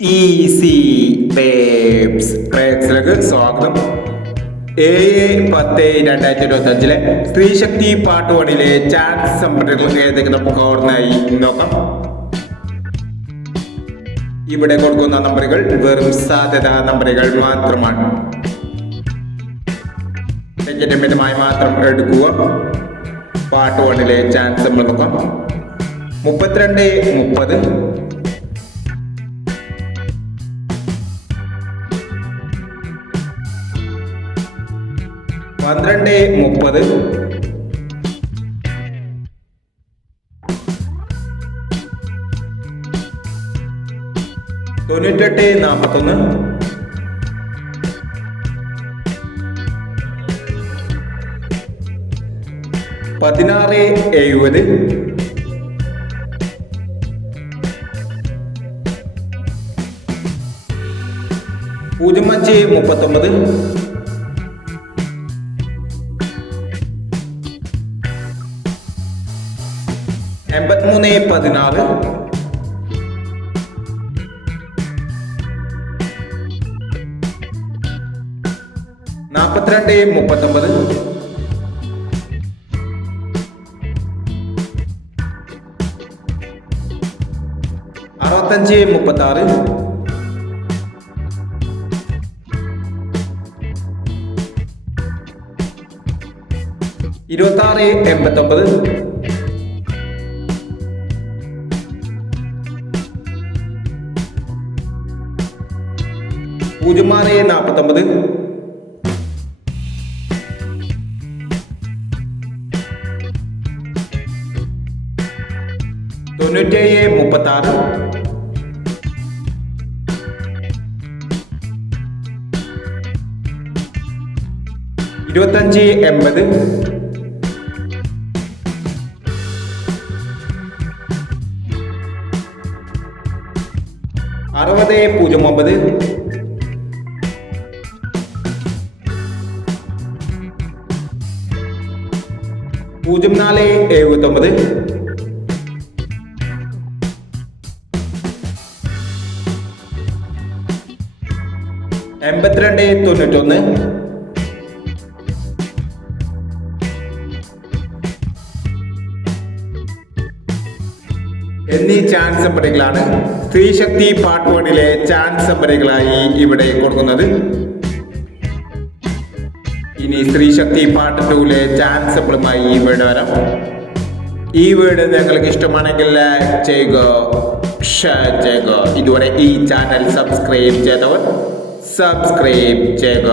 Easy പേപ്സ്. ട്രേക്സിലേക്ക് സ്വാഗതം. ഏഴ് പത്ത് രണ്ടായിരത്തി ഇരുപത്തി അഞ്ചിലെ സ്ത്രീശക്തി പാർട്ട് വണിലെ ചാൻസ് സംഭരണങ്ങൾ ഏതൊക്കെ നമുക്ക് ഓർമ്മയായി നോക്കാം. ഇവിടെ കൊടുക്കുന്ന നമ്പറുകൾ വെറും സാധ്യതാ നമ്പറുകൾ മാത്രമാണ്. മിതമായി മാത്രം എടുക്കുക. പാർട്ട് വണിലെ ചാൻസ് നമ്മൾ നോക്കാം. മുപ്പത്തിരണ്ട് മുപ്പത് പന്ത്രണ്ട് മുപ്പത്. തൊണ്ണൂറ്റെട്ട് നാൽപ്പത്തൊന്ന് പതിനാറ് എഴുപത്. പൂജ്യം അഞ്ച് മുപ്പത്തൊമ്പത്. എൺപത്തിമൂന്ന് പതിനാറ് നാൽപ്പത്തിരണ്ട് മുപ്പത്തൊമ്പത്. അറുപത്തഞ്ച് മുപ്പത്തി ആറ് മുപ്പത്താറ്. ഇരുപത്താറ് എൺപത്തൊമ്പത്. പൂജ്യം ആറ് നാൽപ്പത്തൊമ്പത് തൊണ്ണൂറ്റേഴ് മുപ്പത്താറ്. ഇരുപത്തഞ്ച് എൺപത്. അറുപത് പൂജ്യം ഒമ്പത്. പൂജ്യം നാല് എഴുപത്തൊമ്പത്. എൺപത്തിരണ്ട് തൊണ്ണൂറ്റൊന്ന്. എന്നീ ചാൻസ് നമ്പറുകളാണ് സ്ത്രീശക്തി പാർട്ട് വണ്ണിലെ ചാൻസ് നമ്പറുകളായി ഇവിടെ കൊടുക്കുന്നത്. ഇനി സ്ത്രീശക്തി പാർട്ട് ടൂലെ ചാൻസ് നമ്പറുമായി ഈ വീട് വരാം. ഈ വീട് നിങ്ങൾക്ക് ഇഷ്ടമാണെങ്കിൽ ലൈക്ക് ചെയ്യുക ഷെയർ ചെയ്യുക. ഇതുവരെ ഈ ചാനൽ സബ്സ്ക്രൈബ് ചെയ്തവർ സബ്സ്ക്രൈബ് ചെയ്യുക.